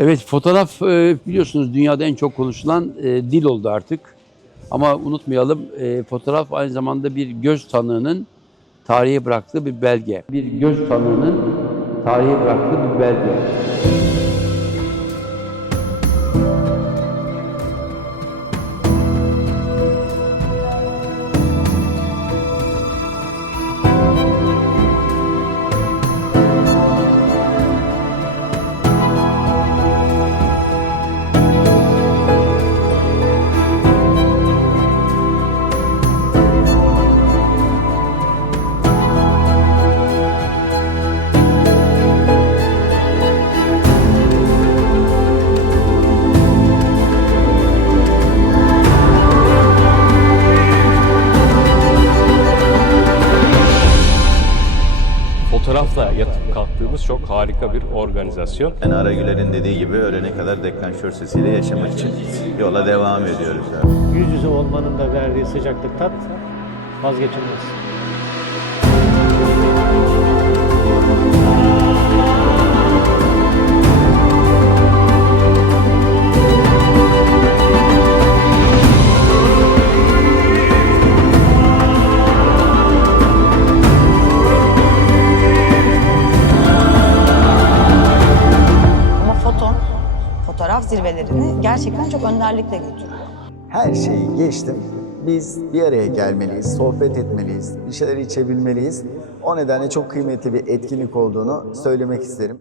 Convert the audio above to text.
Evet fotoğraf e, biliyorsunuz dünyada en çok konuşulan e, dil oldu artık. Ama unutmayalım e, fotoğraf aynı zamanda bir göz tanığının tarihe bıraktığı bir belge. Bir göz tanığının tarihe bıraktığı bir belge. Fotoğrafla yatıp kalktığımız çok harika bir organizasyon. Yani Aragüler'in dediği gibi ölene kadar deklanşör sesiyle yaşamak için yola devam ediyoruz. Yüz yüze olmanın da verdiği sıcaklık tat vazgeçilmez. Fotoğraf zirvelerini gerçekten çok önderlikle götürüyor. Her şeyi geçtim. Biz bir araya gelmeliyiz, sohbet etmeliyiz, bir şeyler içebilmeliyiz. O nedenle çok kıymetli bir etkinlik olduğunu söylemek isterim.